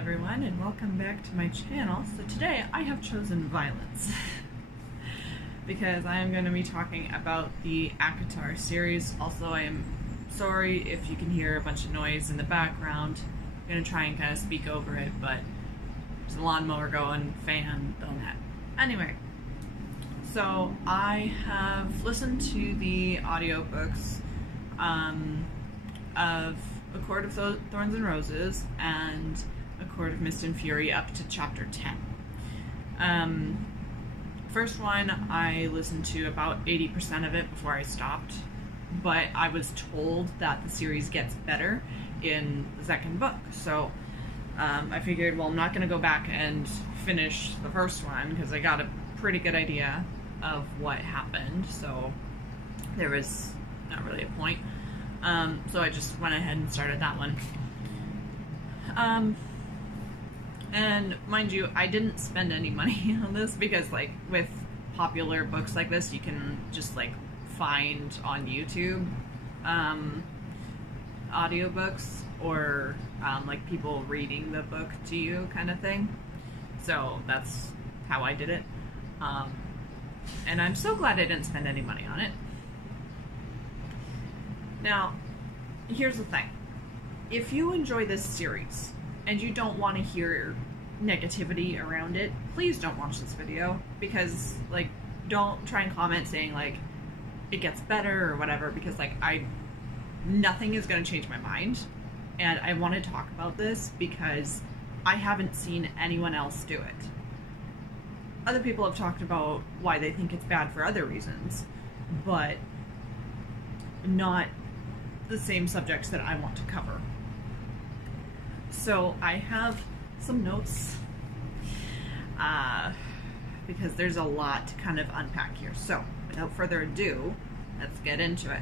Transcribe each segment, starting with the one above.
everyone, and welcome back to my channel. So today I have chosen violence because I am going to be talking about the Acotar series. Also, I am sorry if you can hear a bunch of noise in the background. I'm going to try and kind of speak over it, but there's a lawnmower going, fan, done that. Anyway, so I have listened to the audiobooks of A Court of Thorns and Roses and A Court of Mist and Fury up to chapter 10. First one, I listened to about 80% of it before I stopped, but I was told that the series gets better in the second book, so I figured, well, I'm not going to go back and finish the first one because I got a pretty good idea of what happened, so there was not really a point. So I just went ahead and started that one. And mind you, I didn't spend any money on this because, like, with popular books like this, you can just, like, find on YouTube audiobooks or, like, people reading the book to you kind of thing. So that's how I did it. And I'm so glad I didn't spend any money on it. Now, here's the thing. If you enjoy this series and you don't want to hear negativity around it, please don't watch this video, because, like, don't try and comment saying, like, it gets better or whatever, because, like, nothing is going to change my mind, and I want to talk about this because I haven't seen anyone else do it. Other people have talked about why they think it's bad for other reasons, but not the same subjects that I want to cover. So I have some notes because there's a lot to kind of unpack here. So without further ado, let's get into it.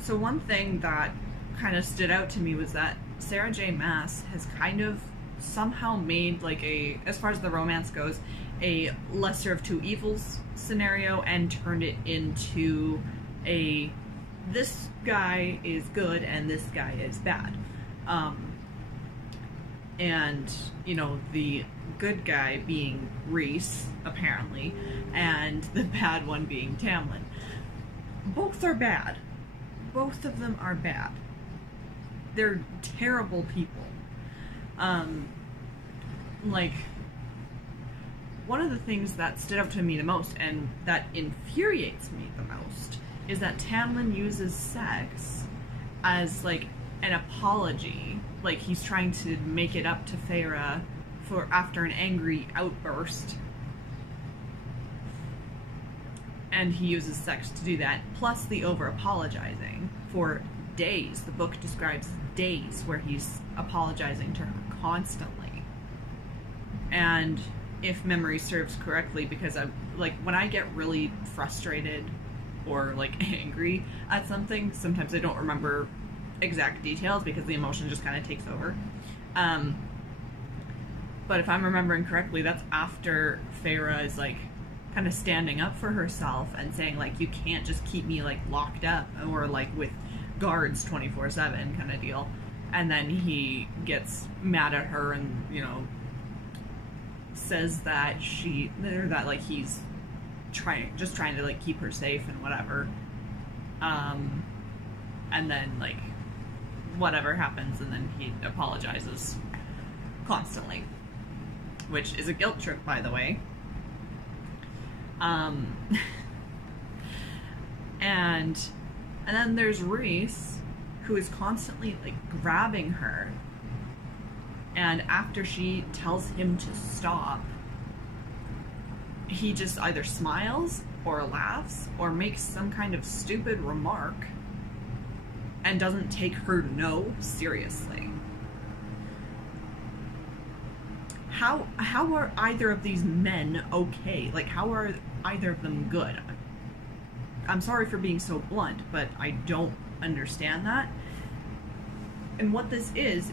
So one thing that kind of stood out to me was that Sarah J Maas has kind of somehow made, like, as far as the romance goes, a lesser of two evils scenario and turned it into this guy is good and this guy is bad. And, you know, the good guy being Reese, apparently, and the bad one being Tamlin. Both are bad. Both of them are bad. They're terrible people. Like, one of the things that stood out to me the most and that infuriates me the most is that Tamlin uses sex as, like, an apology. Like, he's trying to make it up to Feyre for after an angry outburst. And he uses sex to do that, plus the over-apologizing for days. The book describes days where he's apologizing to her constantly. And if memory serves correctly, because like, when I get really frustrated or, like, angry at something, sometimes I don't remember exact details because the emotion just kind of takes over. But if I'm remembering correctly, that's after Feyre is, like, kind of standing up for herself and saying, like, you can't just keep me, like, locked up or, like, with guards 24/7 kind of deal. And then he gets mad at her and, you know, says that like, he's just trying to, like, keep her safe and whatever. And then, like, whatever happens, and then he apologizes constantly, which is a guilt trip, by the way. And then there's Reese, who is constantly, like, grabbing her, and after she tells him to stop, he just either smiles or laughs or makes some kind of stupid remark and doesn't take her no seriously. How are either of these men okay? Like, how are either of them good? I'm sorry for being so blunt, but I don't understand that. And what this is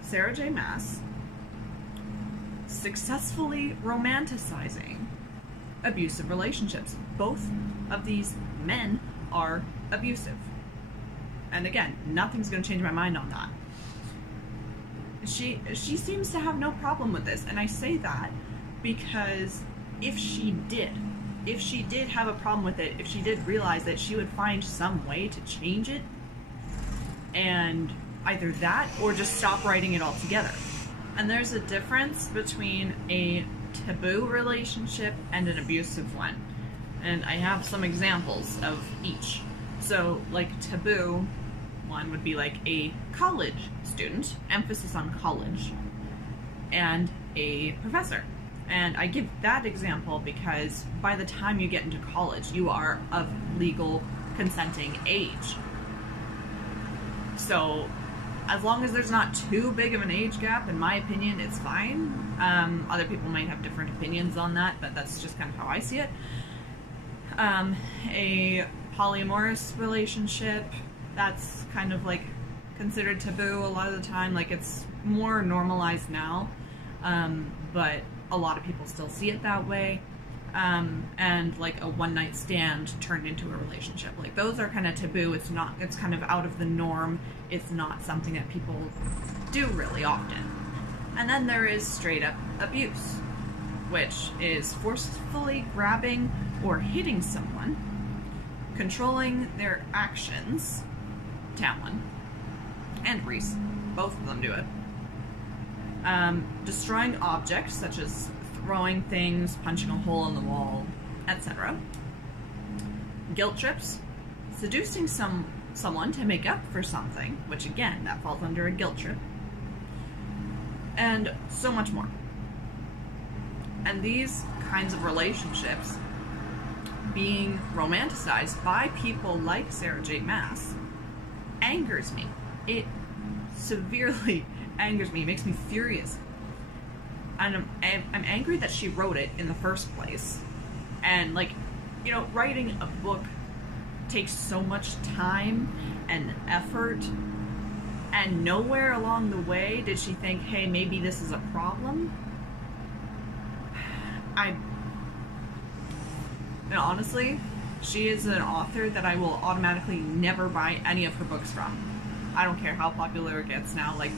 Sarah J Maas successfully romanticizing abusive relationships. Both of these men are abusive. And again, nothing's going to change my mind on that. she seems to have no problem with this, and I say that because if she did have a problem with it, if she did realize that, she would find some way to change it, and either that or just stop writing it altogether. And there's a difference between a taboo relationship and an abusive one, and I have some examples of each. So like taboo one would be like a college student, emphasis on college, and a professor. And I give that example because by the time you get into college, you are of legal consenting age. So as long as there's not too big of an age gap, in my opinion, it's fine. Other people might have different opinions on that, but that's just kind of how I see it. A polyamorous relationship, that's kind of like considered taboo a lot of the time. Like, it's more normalized now, but a lot of people still see it that way. And like a one-night stand turned into a relationship, like those are kind of taboo. It's kind of out of the norm. It's not something that people do really often. And then there is straight up abuse, which is forcefully grabbing or hitting someone, controlling their actions. Talon and Reese, both of them do it. Destroying objects such as throwing things, punching a hole in the wall, etc. Guilt trips, seducing someone to make up for something, which again, that falls under a guilt trip, and so much more. And these kinds of relationships being romanticized by people like Sarah J Maas angers me. It severely angers me. It makes me furious. And I'm angry that she wrote it in the first place. And like, you know, writing a book takes so much time and effort, and nowhere along the way did she think, hey, maybe this is a problem. And honestly, she is an author that I will automatically never buy any of her books from. I don't care how popular it gets now. Like,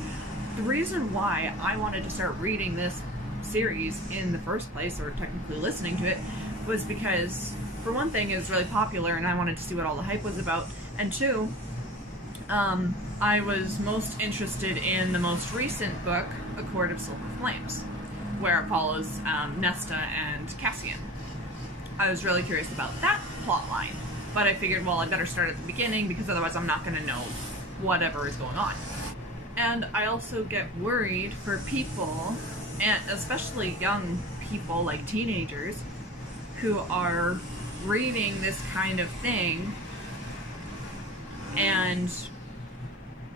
the reason why I wanted to start reading this series in the first place, or technically listening to it, was because, for one thing, it was really popular and I wanted to see what all the hype was about, and two, I was most interested in the most recent book, A Court of Silver Flames, where it follows Nesta and Cassian. I was really curious about that plot line, but I figured, well, I better start at the beginning because otherwise I'm not going to know whatever is going on. And I also get worried for people, and especially young people like teenagers, who are reading this kind of thing and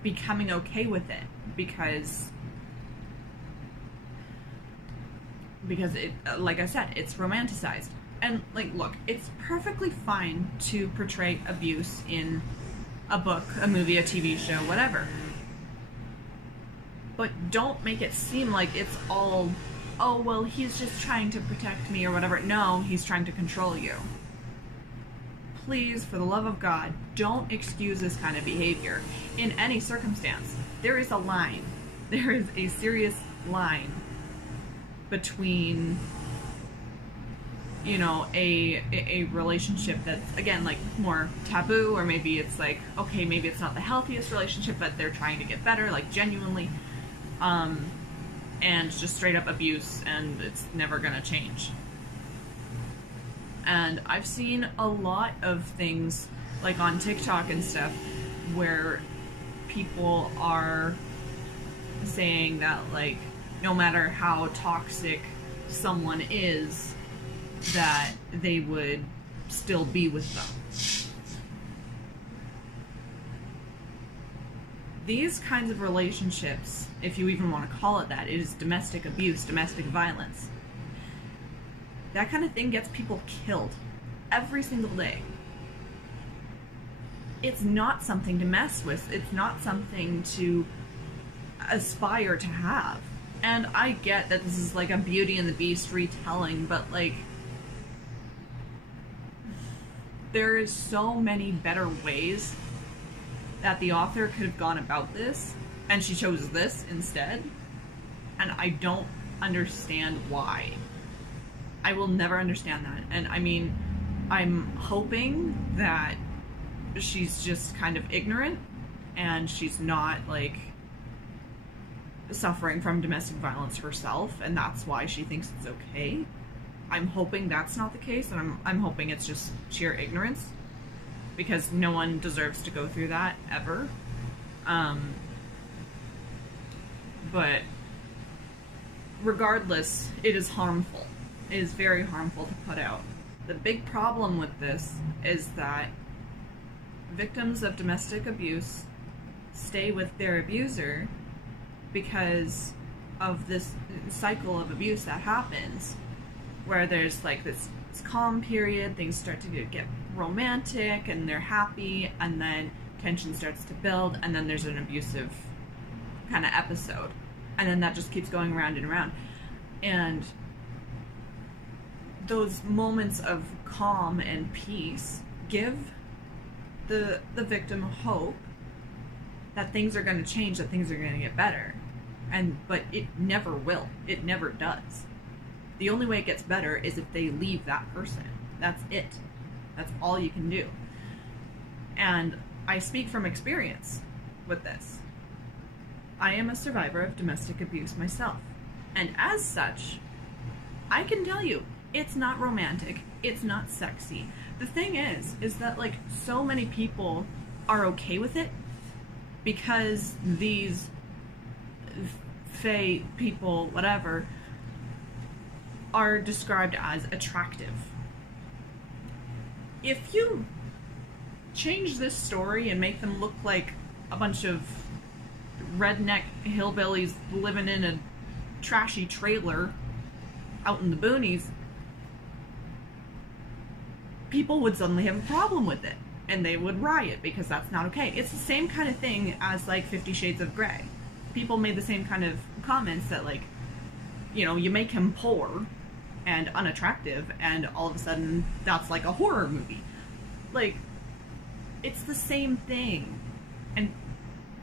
becoming okay with it because it, like I said, it's romanticized. And like, look, it's perfectly fine to portray abuse in a book, a movie, a TV show, whatever. But don't make it seem like it's all, oh, well, he's just trying to protect me or whatever. No, he's trying to control you. Please, for the love of God, don't excuse this kind of behavior in any circumstance. There is a line. There is a serious line between, you know, a relationship that's, again, like more taboo, or maybe it's like, okay, maybe it's not the healthiest relationship, but they're trying to get better, like genuinely, and just straight up abuse, and it's never gonna change. And I've seen a lot of things, like on TikTok and stuff, where people are saying that, like, no matter how toxic someone is, that they would still be with them. These kinds of relationships, if you even want to call it that, it is domestic abuse, domestic violence. That kind of thing gets people killed every single day. It's not something to mess with. It's not something to aspire to have. And I get that this is like a Beauty and the Beast retelling, but like, there is so many better ways that the author could have gone about this, and she chose this instead. and I don't understand why. I will never understand that. And I mean, I'm hoping that she's just kind of ignorant and she's not like suffering from domestic violence herself, and that's why she thinks it's okay. I'm hoping that's not the case, and I'm hoping it's just sheer ignorance, because no one deserves to go through that ever. But regardless, it is harmful. It is very harmful to put out. The big problem with this is that victims of domestic abuse stay with their abuser because of this cycle of abuse that happens, where there's like this calm period, things start to get romantic and they're happy, and then tension starts to build, and then there's an abusive kind of episode, and then that just keeps going around and around. And those moments of calm and peace give the victim hope that things are going to change, that things are going to get better. But it never will. It never does. The only way it gets better is if they leave that person. That's it. That's all you can do. And I speak from experience with this. I am a survivor of domestic abuse myself. And as such, I can tell you, it's not romantic. It's not sexy. The thing is that like so many people are okay with it because these fae people, whatever, are described as attractive. If you change this story and make them look like a bunch of redneck hillbillies living in a trashy trailer out in the boonies, people would suddenly have a problem with it and they would riot because that's not okay. It's the same kind of thing as like 50 Shades of Grey. People made the same kind of comments that, like, you know, you make him poor and unattractive and all of a sudden that's like a horror movie. Like, it's the same thing. And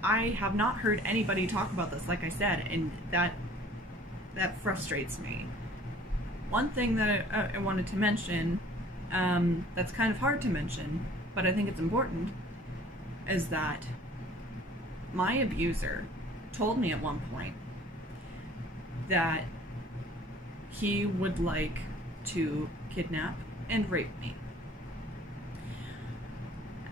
I have not heard anybody talk about this, like I said, and that frustrates me. One thing that I wanted to mention, that's kind of hard to mention, but I think it's important, is that my abuser told me at one point that he would like to kidnap and rape me.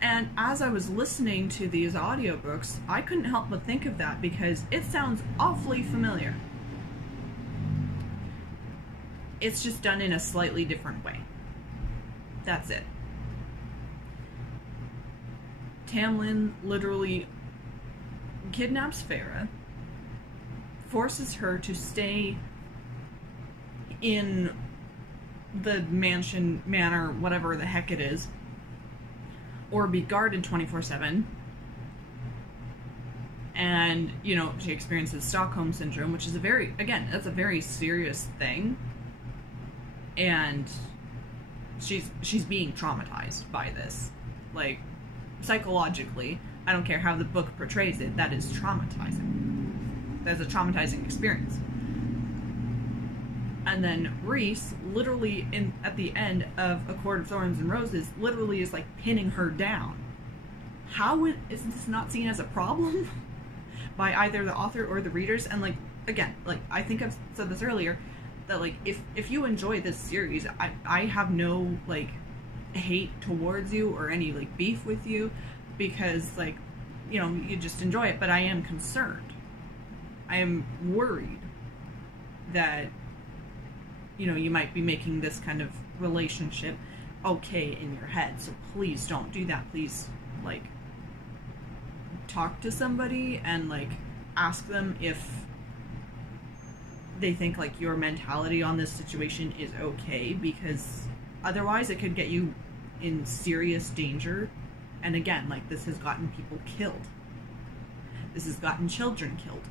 And as I was listening to these audiobooks, I couldn't help but think of that because it sounds awfully familiar. It's just done in a slightly different way. That's it. Tamlin literally kidnaps Farah, forces her to stay in the manor, whatever the heck it is, or be guarded 24/7. And, you know, she experiences Stockholm Syndrome, which is that's a very serious thing. And she's being traumatized by this. Like, psychologically, I don't care how the book portrays it, that is traumatizing. That's a traumatizing experience. And then Rhys, literally at the end of A Court of Thorns and Roses, literally is like pinning her down. How is this not seen as a problem by either the author or the readers? And like, again, like I think I've said this earlier, that like if you enjoy this series, I have no like hate towards you or any like beef with you, because like, you know, you just enjoy it. But I am concerned. I am worried that, you know, you might be making this kind of relationship okay in your head. So please don't do that. Please, like, talk to somebody and like ask them if they think like your mentality on this situation is okay, because otherwise it could get you in serious danger. And again, like, this has gotten people killed. This has gotten children killed.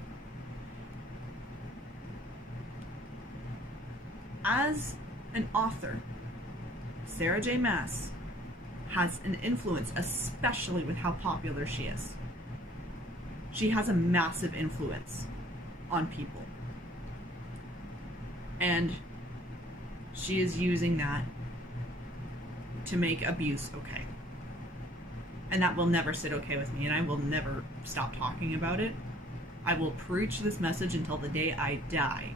As an author, Sarah J Maas has an influence, especially with how popular she is. She has a massive influence on people. And she is using that to make abuse okay. And that will never sit okay with me, and I will never stop talking about it. I will preach this message until the day I die.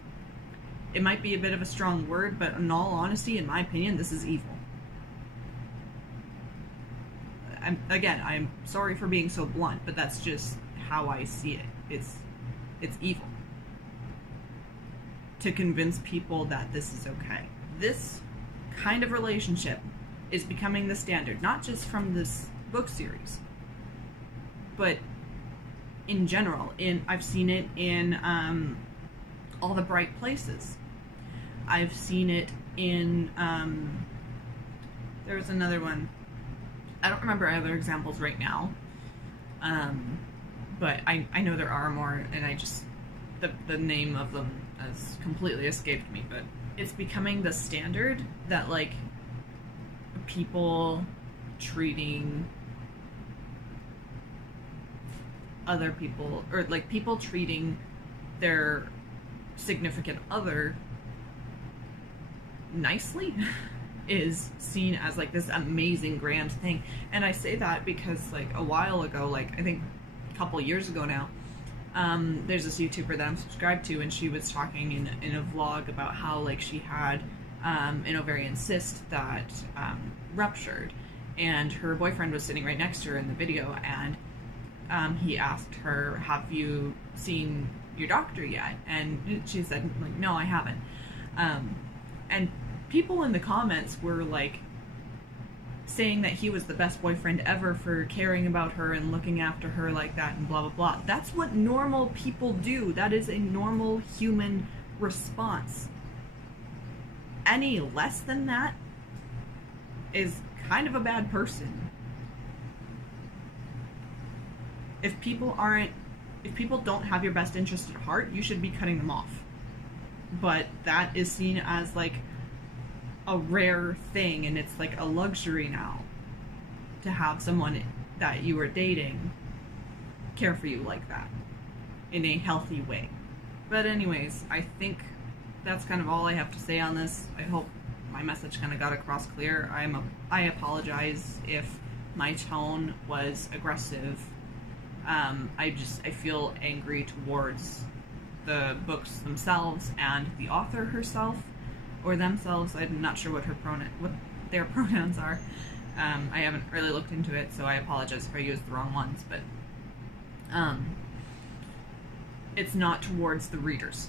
It might be a bit of a strong word, but in all honesty, in my opinion, this is evil. I'm sorry for being so blunt, but that's just how I see it. It's evil. To convince people that this is okay. This kind of relationship is becoming the standard, not just from this book series, but in general. I've seen it in All the Bright Places. I've seen it in there was another one. I don't remember other examples right now, but I know there are more, and I just the name of them has completely escaped me. But it's becoming the standard that, like, people treating other people, or like people treating their significant other nicely is seen as like this amazing grand thing. And I say that because, like, a while ago, like I think a couple years ago now, there's this YouTuber that I'm subscribed to, and she was talking in a vlog about how, like, she had an ovarian cyst that ruptured, and her boyfriend was sitting right next to her in the video, and he asked her, have you seen your doctor yet? And she said, like, no, I haven't. And people in the comments were like saying that he was the best boyfriend ever for caring about her and looking after her like that, and blah blah blah. That's what normal people do. That is a normal human response. Any less than that is kind of a bad person. If people don't have your best interest at heart, you should be cutting them off. But that is seen as like a rare thing, and it's like a luxury now to have someone that you are dating care for you like that in a healthy way. But anyways, I think that's kind of all I have to say on this. I hope my message kind of got across clear. I apologize if my tone was aggressive. I feel angry towards the books themselves and the author herself, or themselves. I'm not sure what their pronouns are. I haven't really looked into it, so I apologize if I used the wrong ones, but it's not towards the readers.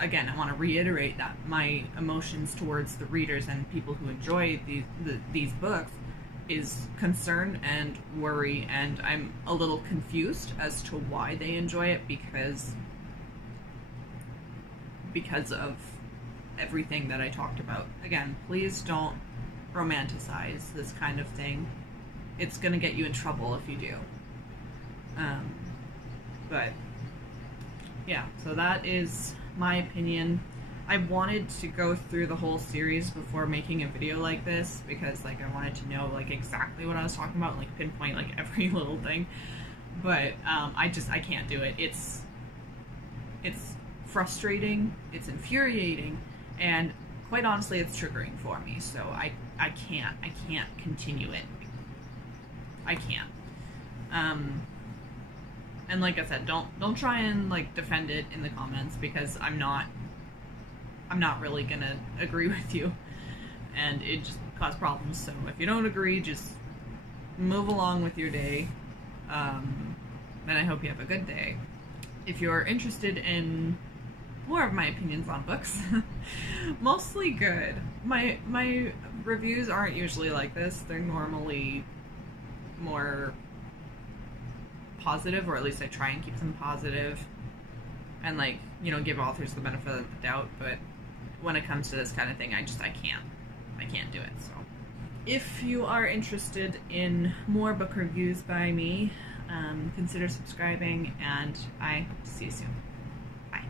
Again, I want to reiterate that my emotions towards the readers and people who enjoy these books is concern and worry, and I'm a little confused as to why they enjoy it, because of everything that I talked about. Again, please don't romanticize this kind of thing. It's gonna get you in trouble if you do. But yeah, so that is my opinion. I wanted to go through the whole series before making a video like this, because like I wanted to know like exactly what I was talking about, like pinpoint like every little thing. But I can't do it. It's frustrating, it's infuriating, and quite honestly it's triggering for me. So I can't continue it. I can't. And like I said, don't try and like defend it in the comments, because I'm not really gonna agree with you, and it just causes problems. So if you don't agree, just move along with your day, and I hope you have a good day. If you're interested in more of my opinions on books, mostly good. My reviews aren't usually like this. They're normally more positive, or at least I try and keep them positive, and like, you know, give authors the benefit of the doubt. But when it comes to this kind of thing, I can't do it. So if you are interested in more book reviews by me, consider subscribing, and I hope to see you soon. Bye.